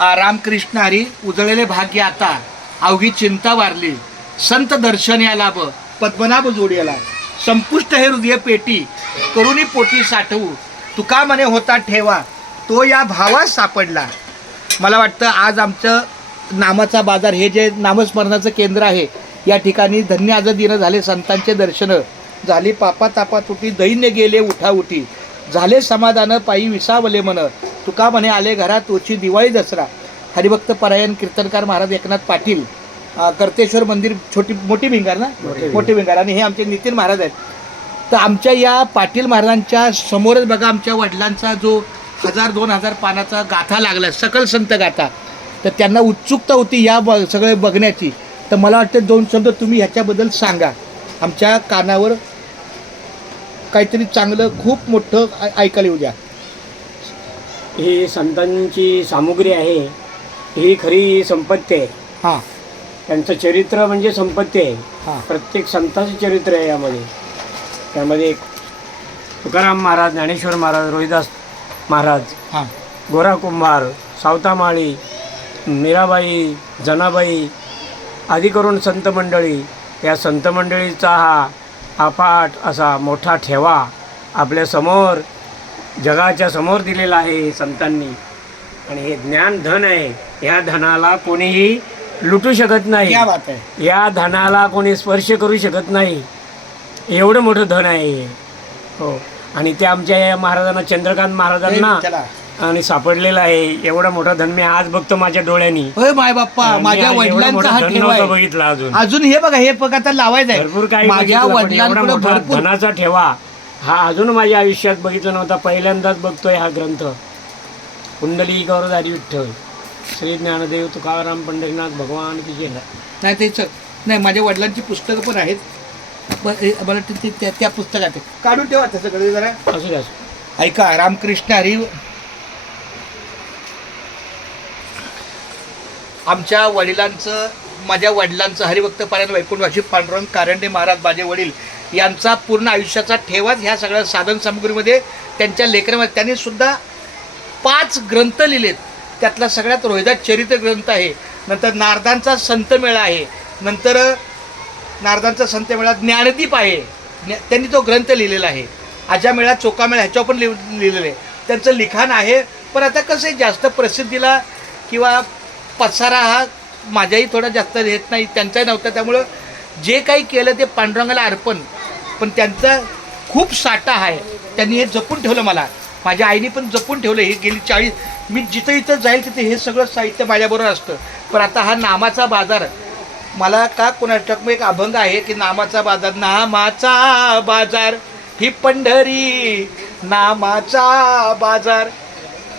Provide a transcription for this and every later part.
रामकृष्ण हरी उजळलेले भाग्य आता अवघी चिंता वारली संत दर्शन या लाभ पद्मनाभ जोडियाला संपुष्ट हे हृदय पेटी करुणी पोटी साठवू तुका मने होता ठेवा तो या भावात सापडला. मला वाटतं आज आमचं नामाचा बाजार हे जे नामस्मरणाचं केंद्र आहे या ठिकाणी धन्य आज दिनं झाले. संतांचे दर्शनं झाली, पापा तापा तुटी दैन्य गेले उठाउठी झाले समाधान पायी विसावले मन तुका म्हणे आले घरात तोची दिवाळी दसरा. हरिभक्त परायण कीर्तनकार महाराज एकनाथ पाटील कर्तेश्वर मंदिर मोठी भिंगार ना मोठी भिंगार आणि हे आमचे नितीन महाराज आहेत. तर आमच्या या पाटील महाराजांच्या समोरच बघा आमच्या वडिलांचा जो 1000-2000 पानाचा गाथा लागला सकल संत गाथा. तर त्यांना उत्सुकता होती या सगळे बघण्याची. तर मला वाटतं 2 शब्द तुम्ही ह्याच्याबद्दल सांगा. आमच्या कानावर काहीतरी चांगलं खूप मोठं ऐकायला येऊ द्या. ही संतांची सामुग्री आहे, ही खरी संपत्ती आहे. हां, त्यांचं चरित्र म्हणजे संपत्ती आहे. हां, प्रत्येक संतांचं चरित्र आहे यामध्ये. त्यामध्ये तुकाराम महाराज, ज्ञानेश्वर महाराज, रोहिदास महाराज, हां, गोरा कुंभार, सावतामाळी, मीराबाई, जनाबाई आदी करून संत मंडळी. या संत मंडळीचा हा अफाट असा मोठा ठेवा आपल्यासमोर जगाच्या समोर दिलेला आहे संतांनी. आणि हे ज्ञान धन आहे. या धनाला कोणीही लुटू शकत नाही. क्या बात आहे. या धनाला कोणी स्पर्श करू शकत नाही. एवढं मोठं धन आहे हे. हो, आणि ते आमच्या या महाराजांना, चंद्रकांत महाराजांना चला. आणि सापडलेलं आहे. एवढं मोठं धन मी आज बघतो माझ्या डोळ्यांनी. होय माय बाप्पा, माझ्या वडिलांचा हा ठेवा आहे. बघितला अजून हे बघा, हे बघा आता लावायचं आहे. भरपूर काही माझ्या बघितलं, पण एवढा वडिलांकडे मोठा भरपूर धनाचा ठेवा हा अजून माझ्या आयुष्यात बघितला नव्हता. पहिल्यांदाच बघतोय हा ग्रंथ. कुंडली गौरधारी विठ्ठल श्री ज्ञानदेव तुकाराम पंढरीनाथ भगवान की जय. नाही तेच नाही, माझ्या वडिलांची पुस्तकं पण आहेत. मला त्या पुस्तकात आहे. काढून ठेवा तसं सगळं जरा. असू द्या. ऐका, रामकृष्ण हरी आमच्या वडिलांचं, माझ्या वडिलांचं हरिभक्त पारायण वैकुंठवासी पांडुरंग कारंडे महाराज माझे वडील यांचा पूर्ण आयुष्याचा ठेवाच ह्या सगळ्या साधन सामुग्रीमध्ये त्यांच्या लेखनामध्ये. त्यांनी सुद्धा 5 ग्रंथ लिहिलेत. त्यातला सगळ्यात रोहिदास चरित्र ग्रंथ आहे. नंतर नारदांचा संत मेळा आहे. नंतर नारदांचा संत मेळा ज्ञानदीप आहे. त्यांनी तो ग्रंथ लिहिलेला आहे. आजा मेळा चोका मेळा ह्याच्यावर पण लिहिलेलं आहे. त्यांचं लिखाण आहे. पण आता कसं आहे, जास्त प्रसिद्धीला किंवा पसारा हा माझ्याही थोडा जास्त येत नाही, त्यांचाही नव्हता. त्यामुळं जे काही केलं ते पांडुरंगाला अर्पण. पण त्यांचा खूप साठा आहे. त्यांनी हे जपून ठेवलं. मला माझ्या आईने पण जपून ठेवलं. हे गेली 40, मी जिथं इथं जाईल तिथे हे सगळं साहित्य माझ्याबरोबर असतं. पण आता हा नामाचा बाजार मला का कोणाष्टक एक अभंग आहे की नामाचा बाजार, नामाचा बाजार ही पंढरी नामाचा बाजार.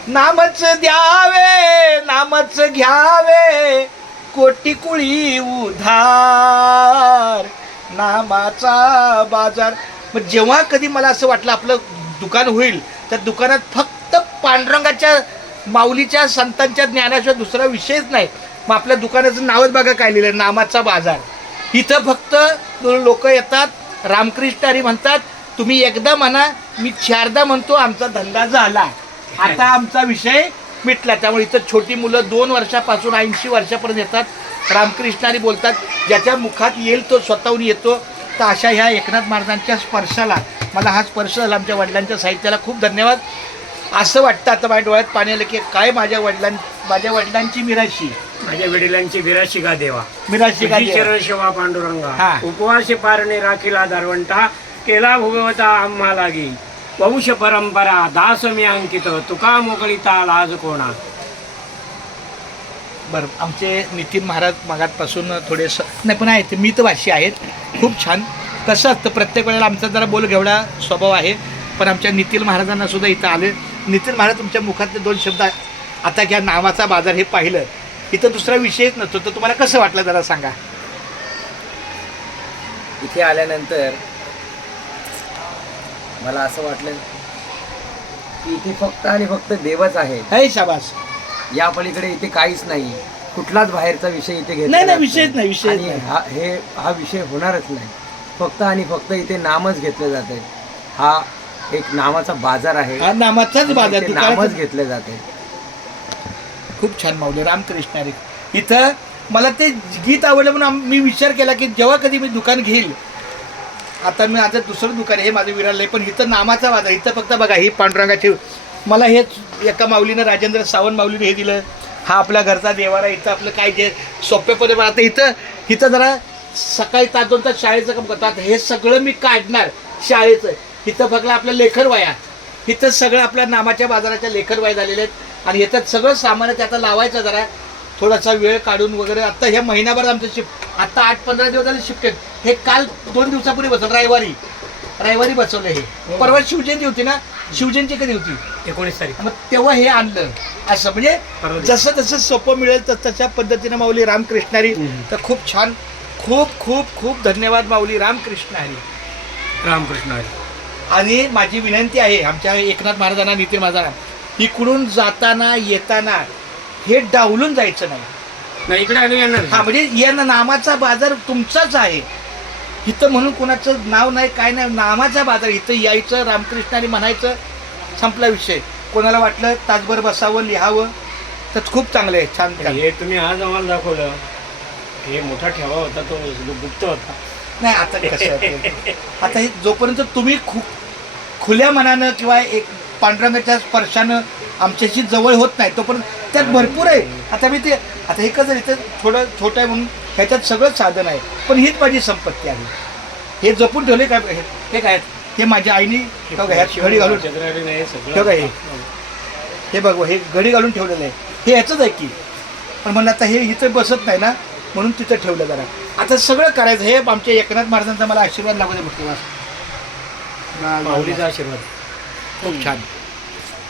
नामच द्यावे नामच घ्यावे कोटी कुळी उधार नामाचा बाजार. मग जेव्हा कधी मला असं वाटलं आपलं दुकान होईल, त्या दुकानात फक्त पांडुरंगाच्या माऊलीच्या संतांच्या ज्ञानाशिवाय दुसरा विषयच नाही. मग आपल्या दुकानाचं नावच बघा काय लिहिलं, नामाचा बाजार. इथं फक्त लोक येतात, रामकृष्ण हरी म्हणतात. तुम्ही एकदा म्हणा, मी 4दा म्हणतो, आमचा धंदा झाला. आता आमचा विषय मिटला. त्यामुळे इथं छोटी मुलं 2 वर्षापासून 80 वर्षापर्यंत येतात. रामकृष्ण हरी बोलतात. ज्याच्या मुखात येईल तो स्वतःहून येतो. तर अशा ह्या एकनाथ महाराजांच्या स्पर्शाला मला हा स्पर्श झाला. आमच्या वडिलांच्या साहित्याला खूप धन्यवाद. असं वाटतं आता माझ्या डोळ्यात पाणी आलं की काय माझ्या वडिलांची मिराशी, माझ्या वडिलांची बिराशी गा देवा, मिराशी का तुझी चरण शिवा पांडुरंगा. हा. उपवासी पारणे राखीला दारवंटा केला भोगवता आम्हा लागी. वंश परंपरा दास मी अंकित तुका मोकळीता लाज कोणा. बरं, आमचे नितीन महाराज मागातपासून थोडेसं नाही पण आहेत, मितभाषी आहेत. खूप छान. कसं असतं, प्रत्येक वेळेला आमचा जरा बोलघेवडा स्वभाव आहे. पण आमच्या नितीन महाराजांना सुद्धा इथं आले. नितीन महाराज, तुमच्या मुखातले 2 शब्द आता घ्या. नामाचा बाजार हे पाहिलं, इथं दुसरा विषयच नसतो. तर तुम्हाला कसं वाटलं जरा सांगा. इथे आल्यानंतर मला असं वाटलं की इथे फक्त आणि फक्त देवच आहे. हे शाबास. या पलीकडे इथे काहीच नाही. कुठलाच बाहेरचा विषय इथे घेतला नाही, जात विषयच नाही, विषयच आणि नाही. हा विषय होणारच नाही. फक्त आणि फक्त इथे नामच घेतलं जात आहे. हा एक नामाचा बाजार आहे. हा नामाचाच बाजार. इथे नामच घेतले जाते. खूप छान माऊली रामकृष्ण हरी. इथं मला ते गीत आवडलं म्हणून मी विचार केला की जेव्हा कधी मी दुकान घेईल, आता मी आता दुसरं दुकान हे माझं विराळलं आहे, पण इथं नामाचा बाजार. इथं फक्त बघा ही पांडुरंगाची, मला हेच एका माऊलीनं राजेंद्र सावंत माऊलीने हे दिलं. हा आपल्या घरचा देवारा. इथं आपलं काय जे सोप्यापणे आता इथं जरा सकाळी तास 2 तास शाळेचं काम करतात. हे सगळं मी काढणार शाळेचं. इथं फक्त आपल्या लेखरवाया, इथं सगळं आपल्या नामाच्या बाजाराच्या लेखरवाया झालेल्या आहेत. आणि याच्यात सगळं सामान आहे, ते आता लावायचं जरा थोडासा वेळ काढून वगैरे. आत्ता ह्या महिनाभर आमचं शिफ्ट, आत्ता 8-15 दिवस झाले शिफ्ट आहेत. हे काल 2 दिवसापूर्वी बसवलं, रविवारी बसवलं. हे परवा शिवजयंती होती ना, शिवजयंती कधी होती? 19 तारीख. मग तेव्हा हे आणलं. असं म्हणजे जसं जसं सोपं मिळेल तशा पद्धतीनं माऊली रामकृष्ण हरी. तर खूप छान, खूप खूप खूप धन्यवाद माऊली रामकृष्ण हरी. रामकृष्ण हरी. आणि माझी विनंती आहे आमच्या एकनाथ महाराजांना, नितीन महाराजांना, इकडून जाताना येताना हे डावलून जायचं नाही. नाही, इकडे आम्ही येणार. हा म्हणजे या नामाचा बाजार तुमचाच आहे. इथं म्हणून कोणाचं नाव नाही, काय नाही, नामाचा बाजार. इथं यायचं, रामकृष्ण हरी म्हणायचं, संपला विषय. कोणाला वाटलं तासभर बसावं, लिहावं, तर खूप चांगलं आहे, छान. हे तुम्ही आज आम्हाला दाखवलं, हे मोठा ठेवा होता तो गुप्त होता. नाही आता कसं आहे, आता हे जोपर्यंत तुम्ही खुल्या मनानं किंवा एक पांडुरंगाच्या स्पर्शानं आमच्याशी जवळ होत नाही तोपर्यंत त्यात भरपूर आहे. आता मी ते आता हे कसं इथं थोडं छोटं आहे म्हणून ह्याच्यात सगळं साधन आहे, पण हीच माझी संपत्ती आहे. हे जपून ठेवले काय, हे काय, हे माझ्या आईने ह्यात घडी घालून ठेवलं. हे बघ, हे घडी घालून ठेवलेलं आहे. हे ह्याचंच आहे की, पण म्हणलं आता हे इथं बसत नाही ना, म्हणून तिथं ठेवलं जरा. आता सगळं करायचं. हे आमच्या एकनाथ महाराजांचा मला आशीर्वाद लागू दे. माऊलीचा आशीर्वाद खूप छान.